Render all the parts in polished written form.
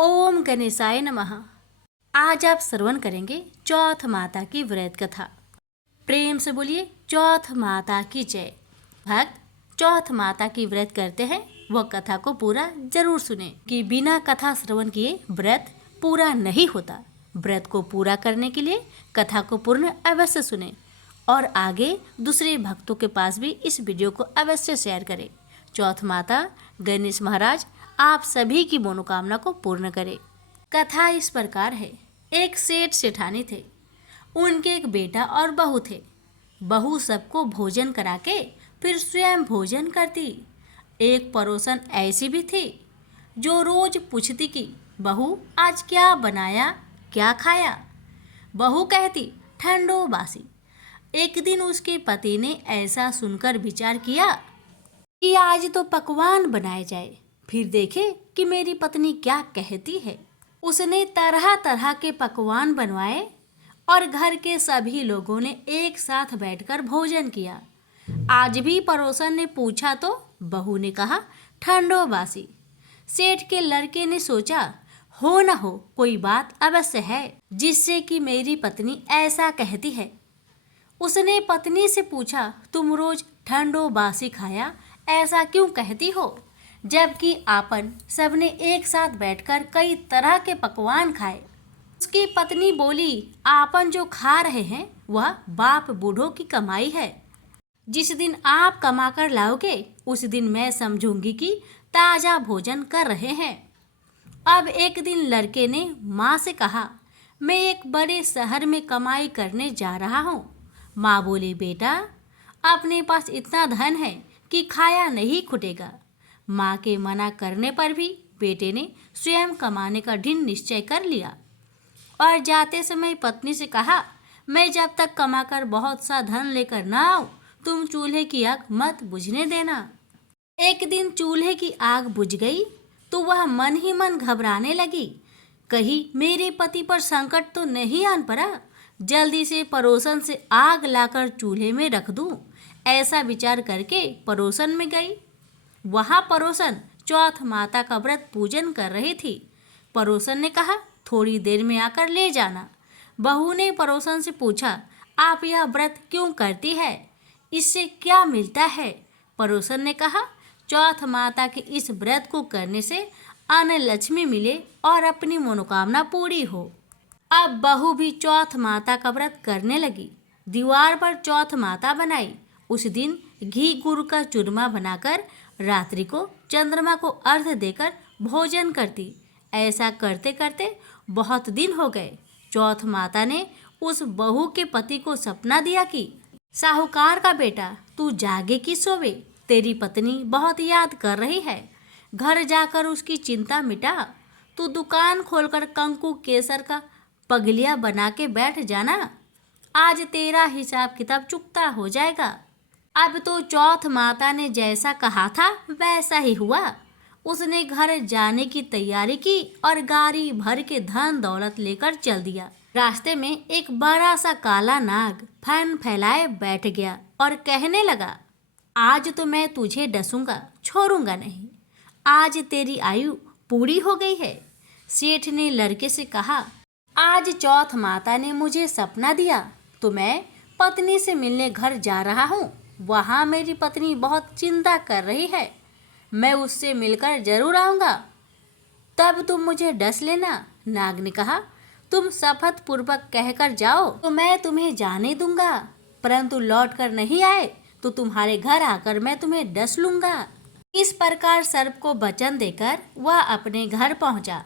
ओम गणेशाय नमः। आज आप श्रवण करेंगे चौथ माता की व्रत कथा। प्रेम से बोलिए चौथ माता की जय। भक्त चौथ माता की व्रत करते हैं, वह कथा को पूरा जरूर सुने कि बिना कथा श्रवण किए व्रत पूरा नहीं होता। व्रत को पूरा करने के लिए कथा को पूर्ण अवश्य सुने और आगे दूसरे भक्तों के पास भी इस वीडियो को अवश्य शेयर करें। चौथ माता गणेश महाराज आप सभी की मनोकामना को पूर्ण करे। कथा इस प्रकार है। एक सेठ सेठानी थे। उनके एक बेटा और बहू थे। बहू सबको भोजन करा के फिर स्वयं भोजन करती। एक पड़ोसन ऐसी भी थी जो रोज पूछती कि बहू आज क्या बनाया, क्या खाया। बहू कहती ठंडो बासी। एक दिन उसके पति ने ऐसा सुनकर विचार किया कि आज तो पकवान बनाए जाए, फिर देखे कि मेरी पत्नी क्या कहती है। उसने तरह तरह के पकवान बनवाए और घर के सभी लोगों ने एक साथ बैठकर भोजन किया। आज भी पड़ोसन ने पूछा तो बहू ने कहा ठंडो बासी। सेठ के लड़के ने सोचा हो न हो कोई बात अवश्य है जिससे कि मेरी पत्नी ऐसा कहती है। उसने पत्नी से पूछा तुम रोज ठंडो बासी खाया ऐसा क्यों कहती हो, जबकि आपन सबने एक साथ बैठकर कई तरह के पकवान खाए। उसकी पत्नी बोली आपन जो खा रहे हैं वह बाप बूढ़ों की कमाई है। जिस दिन आप कमा कर लाओगे उस दिन मैं समझूंगी कि ताजा भोजन कर रहे हैं। अब एक दिन लड़के ने माँ से कहा मैं एक बड़े शहर में कमाई करने जा रहा हूँ। माँ बोली बेटा अपने पास इतना धन है कि खाया नहीं खुटेगा। माँ के मना करने पर भी बेटे ने स्वयं कमाने का दृढ़ निश्चय कर लिया और जाते समय पत्नी से कहा मैं जब तक कमाकर बहुत सा धन लेकर ना आऊं तुम चूल्हे की आग मत बुझने देना। एक दिन चूल्हे की आग बुझ गई तो वह मन ही मन घबराने लगी। कहीं मेरे पति पर संकट तो नहीं आन पड़ा, जल्दी से पड़ोसन से आग लाकर चूल्हे में रख दूं। ऐसा विचार करके पड़ोसन में गई। वहाँ पड़ोसन चौथ माता का व्रत पूजन कर रही थी। पड़ोसन ने कहा थोड़ी देर में आकर ले जाना। बहू ने पड़ोसन से पूछा आप यह व्रत क्यों करती है, इससे क्या मिलता है। पड़ोसन ने कहा चौथ माता के इस व्रत को करने से अन्न लक्ष्मी मिले और अपनी मनोकामना पूरी हो। अब बहू भी चौथ माता का व्रत करने लगी। दीवार पर चौथ माता बनाई। उस दिन घी गुड़ का चूरमा बनाकर रात्रि को चंद्रमा को अर्घ्य देकर भोजन करती। ऐसा करते करते बहुत दिन हो गए। चौथ माता ने उस बहू के पति को सपना दिया कि साहूकार का बेटा तू जागे कि सोवे, तेरी पत्नी बहुत याद कर रही है। घर जाकर उसकी चिंता मिटा। तू दुकान खोलकर कंकु केसर का पगलिया बना के बैठ जाना। आज तेरा हिसाब किताब चुकता हो जाएगा। अब तो चौथ माता ने जैसा कहा था वैसा ही हुआ। उसने घर जाने की तैयारी की और गाड़ी भर के धन दौलत लेकर चल दिया। रास्ते में एक बड़ा सा काला नाग फन फैलाए बैठ गया और कहने लगा आज तो मैं तुझे डसूंगा, छोड़ूंगा नहीं। आज तेरी आयु पूरी हो गई है। सेठ ने लड़के से कहा आज चौथ माता ने मुझे सपना दिया तो मैं पत्नी से मिलने घर जा रहा हूँ। वहाँ मेरी पत्नी बहुत चिंता कर रही है। मैं उससे मिलकर जरूर आऊँगा, तब तुम मुझे डस लेना। नाग ने कहा तुम शपथ पूर्वक कहकर जाओ तो मैं तुम्हें जाने दूंगा, परंतु लौट कर नहीं आए तो तुम्हारे घर आकर मैं तुम्हें डस लूंगा। इस प्रकार सर्प को वचन देकर वह अपने घर पहुंचा।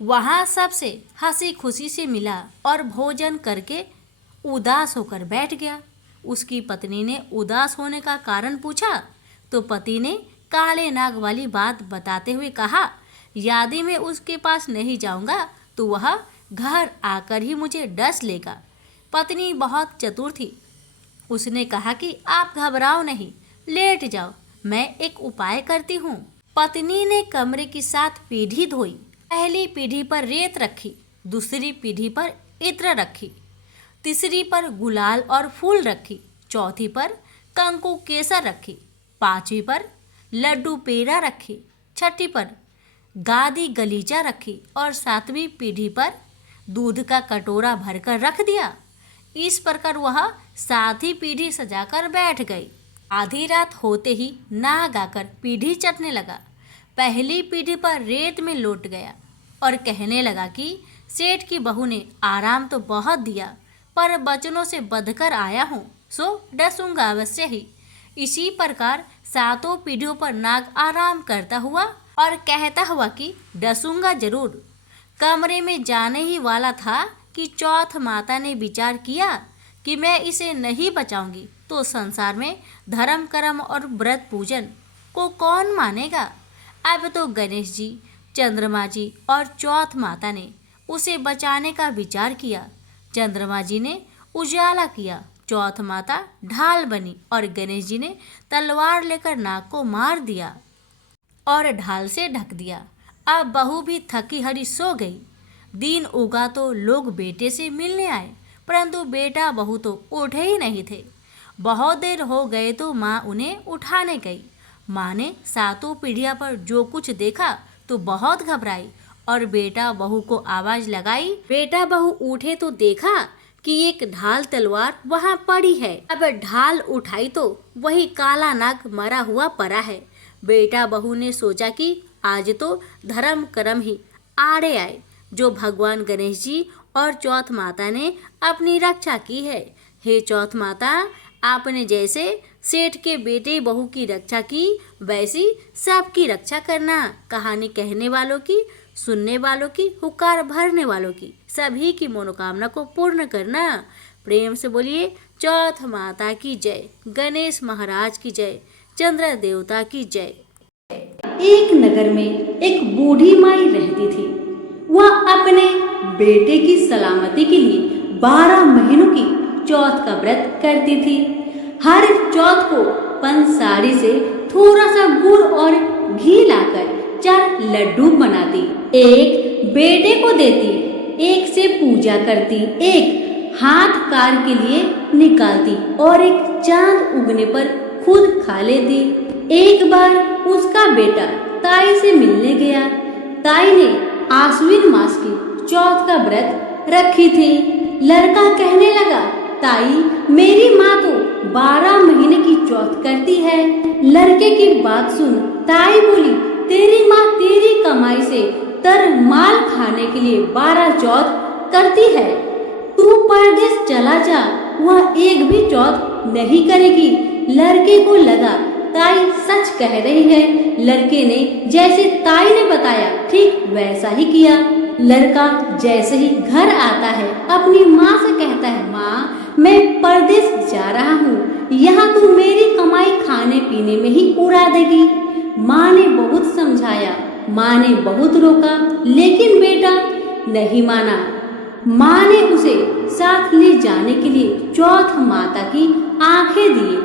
वहाँ सबसे हंसी खुशी से मिला और भोजन करके उदास होकर बैठ गया। उसकी पत्नी ने उदास होने का कारण पूछा तो पति ने काले नाग वाली बात बताते हुए कहा यदि मैं उसके पास नहीं जाऊंगा तो वह घर आकर ही मुझे डस लेगा। पत्नी बहुत चतुर थी। उसने कहा कि आप घबराओ नहीं, लेट जाओ, मैं एक उपाय करती हूँ। पत्नी ने कमरे की 7 पीढ़ी धोई। पहली पीढ़ी पर रेत रखी, दूसरी पीढ़ी पर इत्र रखी, तीसरी पर गुलाल और फूल रखी, चौथी पर कंकु केसर रखी, पांचवी पर लड्डू पेड़ा रखी, छठी पर गादी गलीचा रखी और 7वीं पीढ़ी पर दूध का कटोरा भरकर रख दिया। इस प्रकार वह 7वीं पीढ़ी सजाकर बैठ गई। आधी रात होते ही नाग आकर पीढ़ी चटने लगा। पहली पीढ़ी पर रेत में लौट गया और कहने लगा कि सेठ की बहू ने आराम तो बहुत दिया, पर बचनों से बंधकर आया हूँ, सो डसूंगा अवश्य ही। इसी प्रकार 7 पीढ़ियों पर नाग आराम करता हुआ और कहता हुआ कि डसूंगा जरूर। कमरे में जाने ही वाला था कि चौथ माता ने विचार किया कि मैं इसे नहीं बचाऊंगी तो संसार में धर्म कर्म और व्रत पूजन को कौन मानेगा। अब तो गणेश जी, चंद्रमा जी और चौथ माता ने उसे बचाने का विचार किया। चंद्रमा जी ने उजाला किया, चौथ माता ढाल बनी और गणेश जी ने तलवार लेकर नाग को मार दिया और ढाल से ढक दिया। अब बहू भी थकी हारी सो गई। दिन उगा तो लोग बेटे से मिलने आए, परंतु बेटा बहू तो उठे ही नहीं थे। बहुत देर हो गए तो माँ उन्हें उठाने गई। माँ ने 7 पीढ़ियों पर जो कुछ देखा तो बहुत घबराई और बेटा बहू को आवाज लगाई। बेटा बहू उठे तो देखा कि एक ढाल तलवार वहाँ पड़ी है। अब ढाल उठाई तो वही काला नाग मरा हुआ पड़ा है। बेटा बहू ने सोचा कि आज तो धर्म कर्म ही आड़े आए, जो भगवान गणेश जी और चौथ माता ने अपनी रक्षा की है। हे चौथ माता, आपने जैसे सेठ के बेटे बहू की रक्षा की, वैसी सबकी रक्षा करना। कहानी कहने वालों की, सुनने वालों की, हुक्कार भरने वालों की, सभी की मनोकामना को पूर्ण करना। प्रेम से बोलिए चौथ माता की जय, गणेश महाराज की जय, चंद्र देवता की जय। एक नगर में एक बूढ़ी माई रहती थी। वह अपने बेटे की सलामती के लिए 12 महीनों की चौथ का व्रत करती थी। हर चौथ को पंसारी से थोड़ा सा गुड़ और घी लाकर 4 लड्डू बनाती, एक बेटे को देती, एक से पूजा करती, एक हाथ कार के लिए निकालती और एक चांद उगने पर खुद खा लेती। एक बार उसका बेटा ताई से मिलने गया। ताई ने आश्विन मास की चौथ का व्रत रखी थी। लड़का कहने लगा, ताई मेरी माँ तो 12 महीने की चौथ करती है। लड़के की बात सुन ताई बोली, तेरी माँ तेरी कमाई से तर माल खाने के लिए 12 चौथ करती है। तू परदेश चला जा, वह एक भी चौथ नहीं करेगी। लड़के को लगा ताई सच कह रही है। लड़के ने जैसे ताई ने बताया ठीक वैसा ही किया। लड़का जैसे ही घर आता है अपनी माँ से कहता है, माँ मैं परदेश जा रहा हूँ, यहाँ तू मेरी कमाई खाने पीने में ही उड़ा देगी। माँ ने बहुत समझाया, माँ ने बहुत रोका, लेकिन बेटा नहीं माना। माँ ने उसे साथ ले जाने के लिए चौथ माता की आंखें दी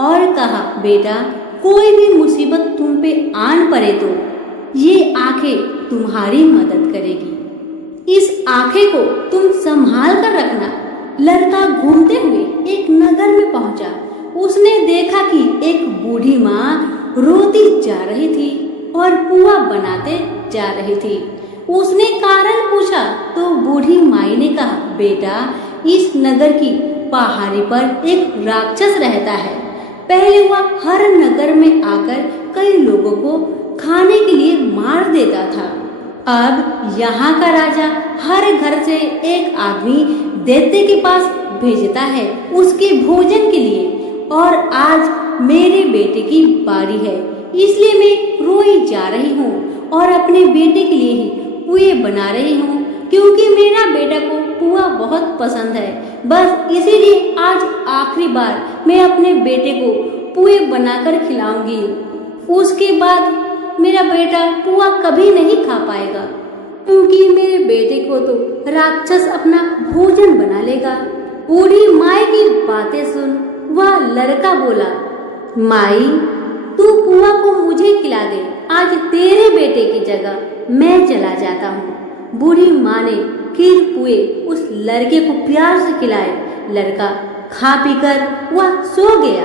और कहा, बेटा कोई भी मुसीबत तुम पे आन पड़े तो ये आंखें तुम्हारी मदद करेगी। इस आंखें को तुम संभाल कर रखना। लड़का घूमते हुए एक नगर में पहुंचा। उसने देखा कि एक बूढ़ी माँ रोती जा रही थी और पुआ बनाते जा रही थी। उसने कारण पूछा तो बूढ़ी माई ने कहा, बेटा इस नगर की पहाड़ी पर एक राक्षस रहता है। पहले वह हर नगर में आकर कई लोगों को खाने के लिए मार देता था। अब यहाँ का राजा हर घर से एक आदमी दैत्य के पास भेजता है उसके भोजन के लिए, और आज मेरे बेटे की बारी है, इसलिए मैं रोई जा रही हूँ और अपने बेटे के लिए ही पुए बना रही हूँ, क्योंकि मेरा बेटा को पुआ बहुत पसंद है। बस इसीलिए आज आखिरी बार मैं अपने बेटे को पुए बनाकर खिलाऊंगी। उसके बाद मेरा बेटा पुआ कभी नहीं खा पाएगा, क्योंकि मेरे बेटे को तो राक्षस अपना भोजन बना लेगा। बूढ़ी माई की बातें सुन वह लड़का बोला, माई तू पुआ को मुझे खिला दे, आज तेरे बेटे की जगह मैं चला जाता हूँ। बूढ़ी माँ ने खीर पुए उस लड़के को प्यार से खिलाए। लड़का खा पीकर वह सो गया।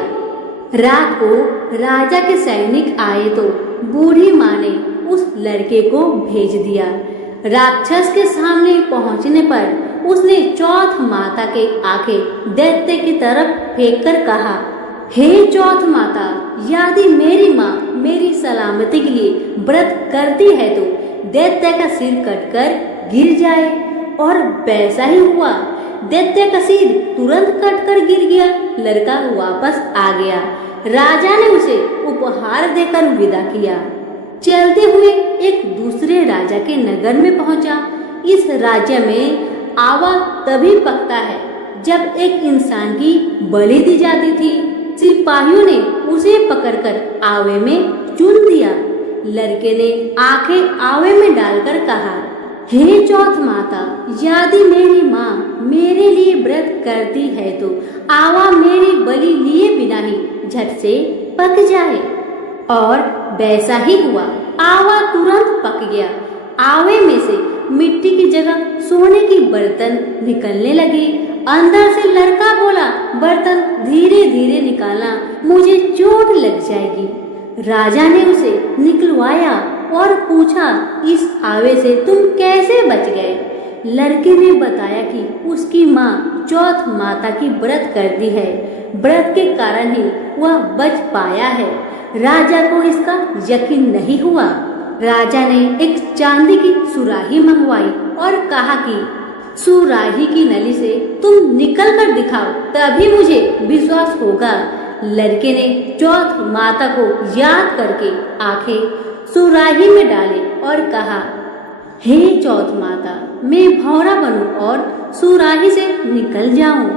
रात को राजा के सैनिक आए तो बूढ़ी माँ ने उस लड़के को भेज दिया। राक्षस के सामने पहुंचने पर उसने चौथ माता के आंखें दैत्य की तरफ फेंक कर कहा, हे चौथ माता, यदि मेरी माँ मेरी सलामती के लिए व्रत करती है तो दैत्य का सिर कटकर गिर जाए। और वैसा ही हुआ। दैत्य का सिर तुरंत कटकर गिर गया। लड़का वापस आ गया। राजा ने उसे उपहार देकर विदा किया। चलते हुए एक दूसरे राजा के नगर में पहुंचा। इस राज्य में आवा तभी पकता है जब एक इंसान की बलि दी जाती थी। सिपाहियों ने उसे पकड़कर आवे में चुन दिया। लड़के ने आंखें आवे में डालकर कहा, हे चौथ माता, यदि मेरी माँ मेरे लिए व्रत करती है तो आवा मेरी बलि लिए बिना ही झट से पक जाए। और वैसा ही हुआ। आवा तुरंत पक गया। आवे में से मिट्टी की जगह सोने की बर्तन निकलने लगे। अंदर से लड़का बोला, बर्तन धीरे धीरे निकालना, मुझे चोट लग जाएगी। राजा ने उसे निकलवाया और पूछा, इस आवे से तुम कैसे बच गए? लड़के ने बताया कि उसकी माँ चौथ माता की व्रत करती है। व्रत के कारण ही वह बच पाया है। राजा को इसका यकीन नहीं हुआ। राजा ने एक चांदी की सुराही मंगवाई और कहा कि सुराही की नली से तुम निकल कर दिखाओ, तभी मुझे विश्वास होगा। लड़के ने चौथ माता को याद करके आंखें सुराही में डाले और कहा, हे चौथ माता, मैं भौरा बनूं और सुराही से निकल जाऊं।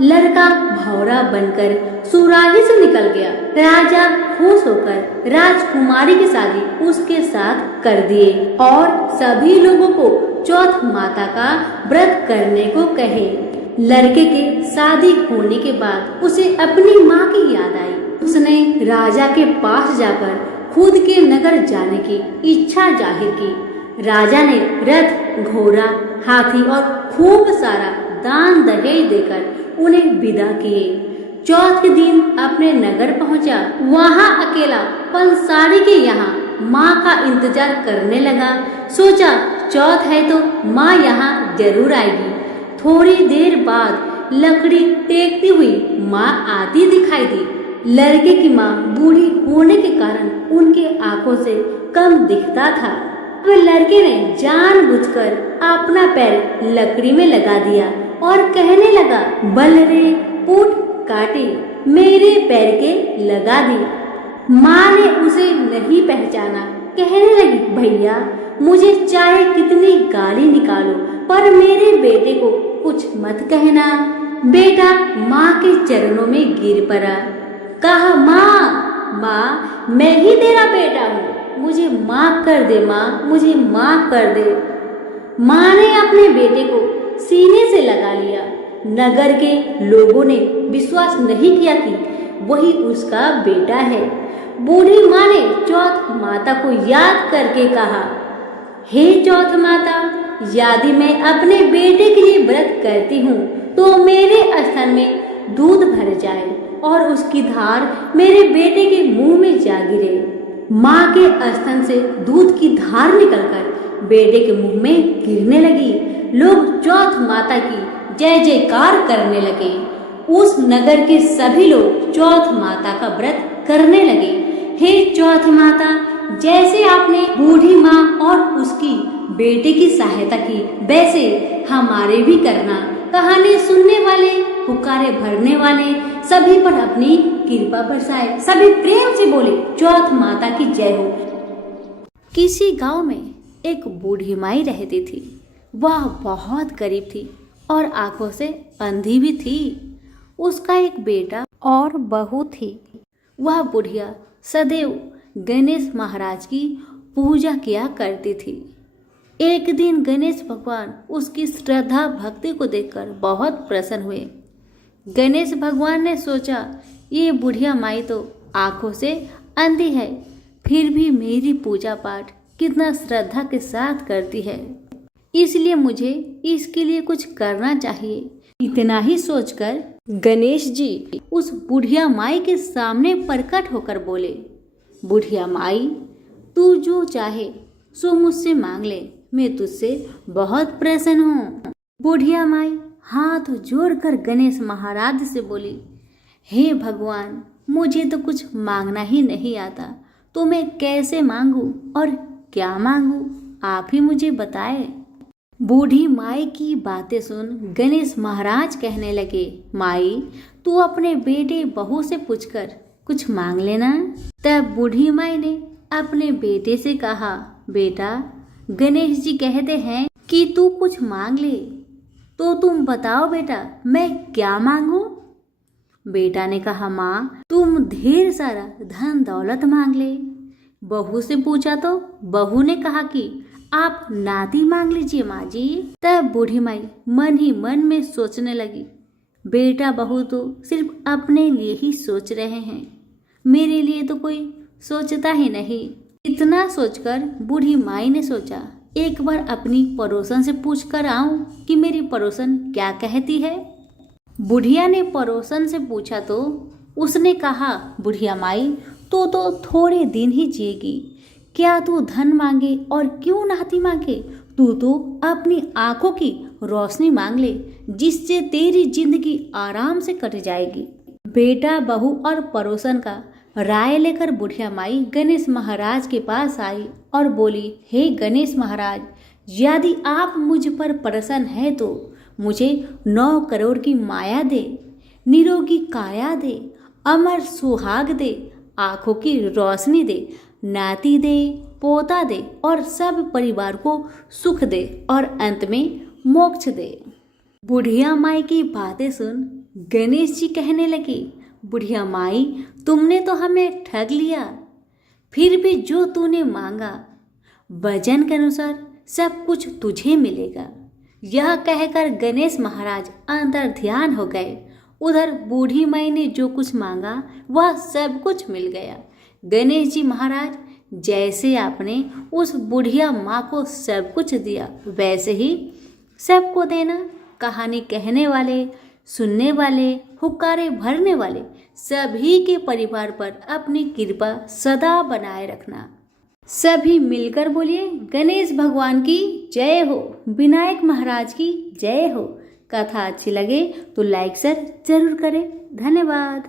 लड़का भौरा बनकर सुराही से निकल गया। राजा खुश होकर राजकुमारी की शादी उसके साथ कर दिए और सभी लोगों को चौथ माता का व्रत करने को कहे। लड़के के शादी होने के बाद उसे अपनी माँ की याद आई। उसने राजा के पास जाकर खुद के नगर जाने की इच्छा जाहिर की। राजा ने रथ, घोड़ा, हाथी और खूब सारा दान दहेज देकर उन्हें विदा किए। चौथ के दिन अपने नगर पहुंचा। वहां अकेला पंसारी के यहाँ माँ का इंतजार करने लगा। सोचा चौथ है तो माँ यहाँ जरूर आएगी। थोड़ी देर बाद लकड़ी टेकती हुई माँ आती दिखाई दी। लड़के की माँ बूढ़ी होने के कारण उनके आंखों से कम दिखता था। अब लड़के ने जानबूझकर अपना पैर लकड़ी में लगा दिया और कहने लगा, बल रे पूट काटे, मेरे पैर के लगा दी। माँ ने उसे नहीं पहचाना। कहने लगी, भैया, मुझे चाहे कितनी गाली निकालो पर मेरे बेटे को कुछ मत कहना। बेटा माँ के चरणों में गिर पड़ा। कहा, माँ, मैं ही तेरा बेटा हूँ, मुझे माफ कर दे माँ, मुझे माफ कर दे। माँ ने अपने बेटे को सीने से लगा लिया। नगर के लोगों ने विश्वास नहीं किया कि वही उसका बेटा है। बूढ़ी माँ ने चौथ माता को याद करके कहा, हे चौथ माता, यदि मैं अपने बेटे के लिए व्रत करती हूँ तो मेरे स्तन में दूध भर जाए और उसकी धार मेरे बेटे के मुंह में जा गिरे। माँ के स्तन से दूध की धार निकलकर बेटे के मुंह में गिरने लगी। लोग चौथ माता की जय जयकार करने लगे। उस नगर के सभी लोग चौथ माता का व्रत करने लगे। हे चौथ माता, जैसे आपने बूढ़ी माँ और उसकी बेटे की सहायता की, वैसे हमारे भी करना। कहानी सुनने वाले, पुकारे भरने वाले सभी पर अपनी कृपा बरसाए। सभी प्रेम से बोले, चौथ माता की जय हो। किसी गांव में एक बूढ़ी माई रहती थी। वह बहुत गरीब थी और आंखों से अंधी भी थी। उसका एक बेटा और बहू थी। वह बुढ़िया सदैव गणेश महाराज की पूजा किया करती थी। एक दिन गणेश भगवान उसकी श्रद्धा भक्ति को देखकर बहुत प्रसन्न हुए। गणेश भगवान ने सोचा, ये बुढ़िया माई तो आंखों से अंधी है, फिर भी मेरी पूजा पाठ कितना श्रद्धा के साथ करती है, इसलिए मुझे इसके लिए कुछ करना चाहिए। इतना ही सोचकर गणेश जी उस बुढ़िया माई के सामने प्रकट होकर बोले, बुढ़िया माई, तू जो चाहे सो मुझसे मांग ले, मैं तुझसे बहुत प्रसन्न हूँ। बुढ़िया माई हाथ जोड़कर गणेश महाराज से बोली, हे भगवान, मुझे तो कुछ मांगना ही नहीं आता, तो मैं कैसे मांगू और क्या मांगू, आप ही मुझे बताए। बूढ़ी माई की बातें सुन गणेश महाराज कहने लगे, माई तू अपने बेटे बहू से पूछकर कुछ मांग लेना। तब बूढ़ी माई ने अपने बेटे से कहा, बेटा गणेश जी कहते हैं कि तू कुछ मांग ले, तो तुम बताओ बेटा मैं क्या मांगू। बेटा ने कहा, माँ तुम ढेर सारा धन दौलत मांग ले। बहू से पूछा तो बहू ने कहा कि आप नाती मांग लीजिए माँ जी। तब बूढ़ी माई मन ही मन में सोचने लगी, बेटा बहू तो सिर्फ अपने लिए ही सोच रहे हैं, मेरे लिए तो कोई सोचता ही नहीं। इतना सोचकर बूढ़ी माई ने सोचा, एक बार अपनी पड़ोसन से पूछ कर आऊं कि मेरी पड़ोसन क्या कहती है। बुढ़िया ने पड़ोसन से पूछा तो उसने कहा, बुढ़िया माई तो थोड़े दिन ही जिएगी, क्या तू धन मांगे और क्यों नाती मांगे, तू तो अपनी आंखों की रोशनी मांग ले, जिससे तेरी जिंदगी आराम से कट जाएगी। बेटा बहू और पड़ोसन का राय लेकर बुढ़िया माई गणेश महाराज के पास आई और बोली, हे गणेश महाराज, यदि आप मुझ पर प्रसन्न है तो मुझे 9 करोड़ की माया दे, निरोगी काया दे, अमर सुहाग दे, आंखों की रोशनी दे, नाती दे, पोता दे और सब परिवार को सुख दे और अंत में मोक्ष दे। बुढ़िया माई की बातें सुन गणेश जी कहने लगे, बुढ़िया माई तुमने तो हमें ठग लिया, फिर भी जो तूने मांगा वचन के अनुसार सब कुछ तुझे मिलेगा। यह कहकर गणेश महाराज अंतर ध्यान हो गए। उधर बूढ़ी माई ने जो कुछ मांगा वह सब कुछ मिल गया। गणेश जी महाराज, जैसे आपने उस बुढ़िया माँ को सब कुछ दिया वैसे ही सबको देना। कहानी कहने वाले, सुनने वाले, हुक्कारे भरने वाले सभी के परिवार पर अपनी कृपा सदा बनाए रखना। सभी मिलकर बोलिए, गणेश भगवान की जय हो, विनायक महाराज की जय हो। कथा अच्छी लगे तो लाइक शेयर जरूर करें। धन्यवाद।